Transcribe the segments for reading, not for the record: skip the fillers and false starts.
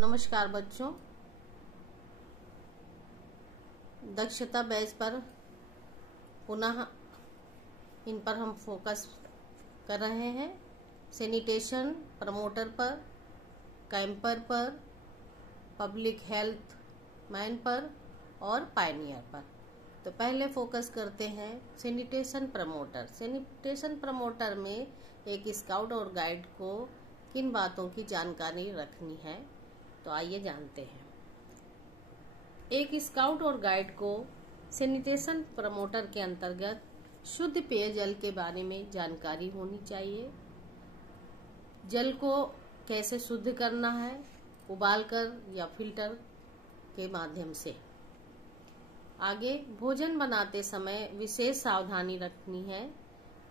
नमस्कार बच्चों, दक्षता बैच पर पुनः इन पर हम फोकस कर रहे हैं। सैनिटेशन प्रमोटर पर, कैंपर पर, पब्लिक हेल्थ मैन पर और पायनियर पर। तो पहले फोकस करते हैं सैनिटेशन प्रमोटर। सैनिटेशन प्रमोटर में एक स्काउट और गाइड को किन बातों की जानकारी रखनी है, तो आइए जानते हैं। एक स्काउट और गाइड को सैनिटेशन प्रमोटर के अंतर्गत शुद्ध पेयजल के बारे में जानकारी होनी चाहिए। जल को कैसे शुद्ध करना है, उबालकर या फिल्टर के माध्यम से। आगे भोजन बनाते समय विशेष सावधानी रखनी है।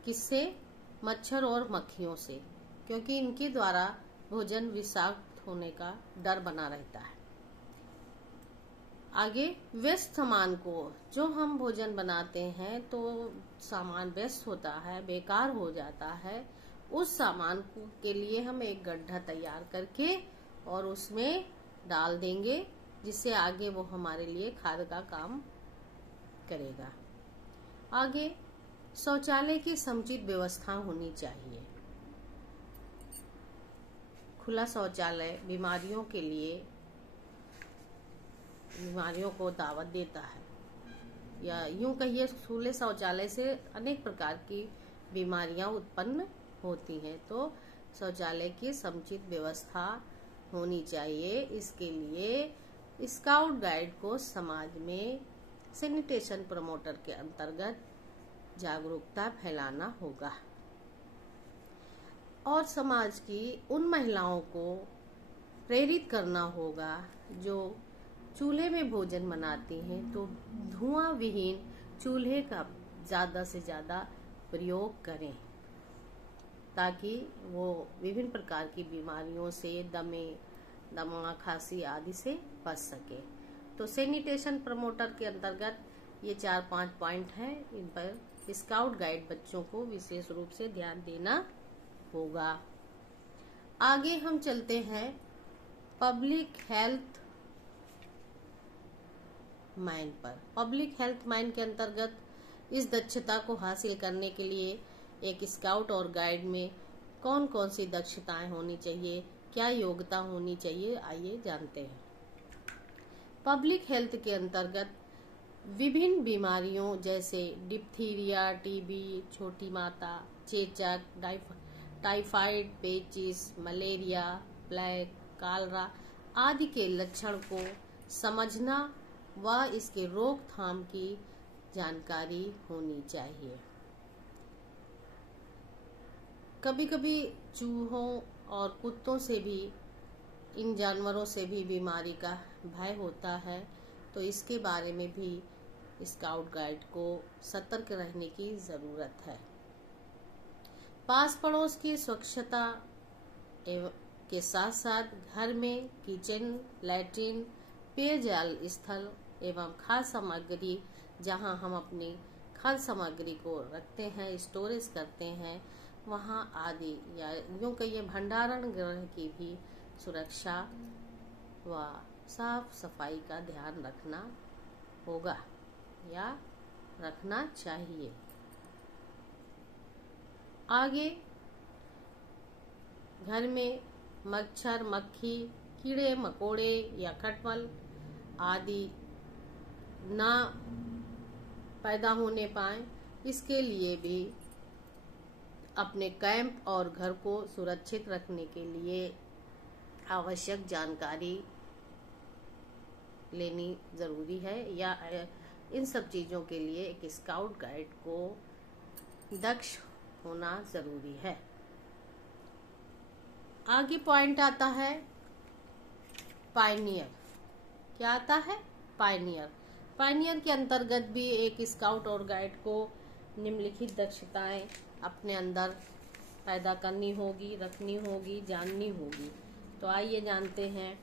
किससे? मच्छर और मक्खियों से, क्योंकि इनके द्वारा भोजन विषाक्त होने का डर बना रहता है। आगे व्यस्त सामान को, जो हम भोजन बनाते हैं तो सामान व्यस्त होता है, बेकार हो जाता है, उस सामान के लिए हम एक गड्ढा तैयार करके और उसमें डाल देंगे, जिससे आगे वो हमारे लिए खाद का काम करेगा। आगे शौचालय की समुचित व्यवस्था होनी चाहिए। खुला शौचालय बीमारियों को दावत देता है, या यूं कहिए खुले शौचालय से अनेक प्रकार की बीमारियां उत्पन्न होती हैं। तो शौचालय की समुचित व्यवस्था होनी चाहिए। इसके लिए स्काउट गाइड को समाज में सैनिटेशन प्रमोटर के अंतर्गत जागरूकता फैलाना होगा और समाज की उन महिलाओं को प्रेरित करना होगा जो चूल्हे में भोजन बनाती हैं, तो धुआं विहीन चूल्हे का ज्यादा से ज्यादा प्रयोग करें, ताकि वो विभिन्न प्रकार की बीमारियों से, दमा, खांसी आदि से बच सके। तो सैनिटेशन प्रमोटर के अंतर्गत ये 4-5 पॉइंट हैं। इन पर स्काउट गाइड बच्चों को विशेष रूप से ध्यान देना होगा। आगे हम चलते हैं पब्लिक हेल्थ माइन पर। पब्लिक हेल्थ माइन के अंतर्गत इस दक्षता को हासिल करने के लिए एक स्काउट और गाइड में कौन कौन सी दक्षताएं होनी चाहिए, क्या योग्यता होनी चाहिए, आइए जानते हैं। पब्लिक हेल्थ के अंतर्गत विभिन्न बीमारियों जैसे डिप्थीरिया, टीबी, छोटी माता, चेचक, टाइफाइड, पेचिस, मलेरिया, प्लेग, कालरा आदि के लक्षण को समझना व इसके रोकथाम की जानकारी होनी चाहिए। कभी कभी चूहों और कुत्तों से भी, इन जानवरों से भी बीमारी का भय होता है, तो इसके बारे में भी स्काउट गाइड को सतर्क रहने की जरूरत है। पास पड़ोस की स्वच्छता के साथ साथ घर में किचन, लैट्रिन, पेयजल स्थल एवं खाद्य सामग्री, जहां हम अपनी खाद्य सामग्री को रखते हैं, स्टोरेज करते हैं, वहां आदि, या यूं कहिए भंडारण गृह की भी सुरक्षा व साफ सफाई का ध्यान रखना होगा या रखना चाहिए। आगे घर में मच्छर, मक्खी, कीड़े मकोड़े या खटमल आदि ना पैदा होने पाए, इसके लिए भी अपने कैंप और घर को सुरक्षित रखने के लिए आवश्यक जानकारी लेनी जरूरी है, या इन सब चीजों के लिए एक स्काउट गाइड को दक्ष होना जरूरी है। आगे पॉइंट आता है पायनियर। क्या आता है? पायनियर। पायनियर के अंतर्गत भी एक स्काउट और गाइड को निम्नलिखित दक्षताएं अपने अंदर पैदा करनी होगी, रखनी होगी, जाननी होगी। तो आइए जानते हैं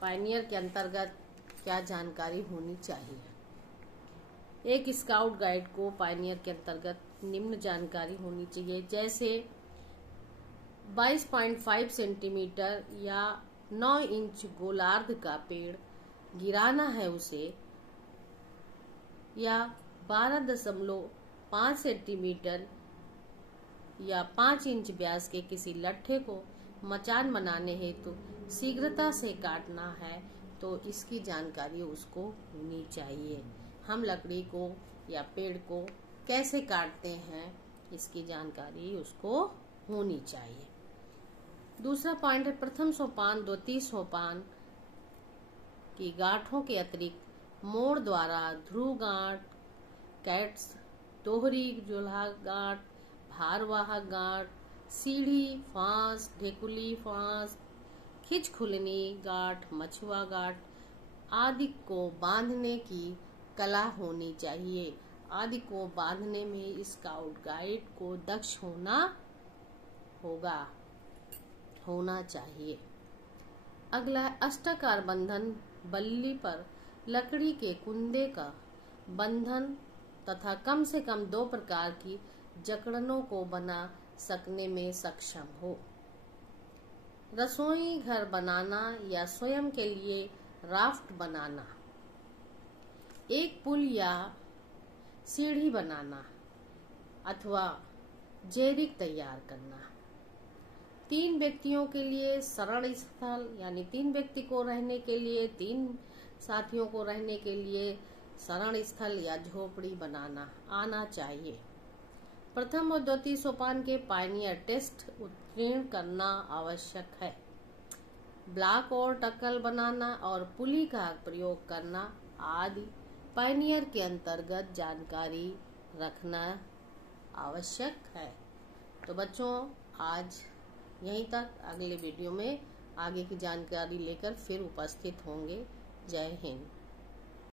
पायनियर के अंतर्गत क्या जानकारी होनी चाहिए। एक स्काउट गाइड को पायनियर के अंतर्गत निम्न जानकारी होनी चाहिए, जैसे 22.5 सेंटीमीटर या 9 इंच गोलार्ध का पेड़ गिराना है उसे, या 12.5 सेंटीमीटर या 5 इंच व्यास के किसी लट्ठे को मचान बनाने हेतु शीघ्रता से काटना है, तो इसकी जानकारी उसको होनी चाहिए। हम लकड़ी को या पेड़ को कैसे काटते हैं, इसकी जानकारी उसको होनी चाहिए। दूसरा पॉइंट है, प्रथम सोपान द्वितीय सोपान की गांठों के अतिरिक्त मोड़ द्वारा ध्रुव गांठ, कैट्स, दोहरी जुल्हा गांठ, भारवाहक गांठ, सीढ़ी फांस, ढेकुली फांस, खिचखुलनी गांठ, मछुआ गांठ आदि को बांधने की कला होनी चाहिए। आदि को बांधने में स्काउट गाइड को दक्ष होना चाहिए। अगला है अष्टाकार बंधन। बल्ली पर लकड़ी के कुंदे का बंधन तथा कम से कम 2 प्रकार की जकड़नों को बना सकने में सक्षम हो। रसोई घर बनाना या स्वयं के लिए राफ्ट बनाना, एक पुल या सीढ़ी बनाना अथवा जेरिक तैयार करना। 3 व्यक्तियों के लिए शरण स्थल, यानी 3 व्यक्ति को रहने के लिए, 3 साथियों को रहने के लिए शरण स्थल या झोपड़ी बनाना आना चाहिए। प्रथम और द्वितीय सोपान के पायनियर टेस्ट उत्तीर्ण करना आवश्यक है। ब्लॉक और टक्कल बनाना और पुली का प्रयोग करना आदि पायनियर के अंतर्गत जानकारी रखना आवश्यक है। तो बच्चों, आज यहीं तक। अगले वीडियो में आगे की जानकारी लेकर फिर उपस्थित होंगे। जय हिंद।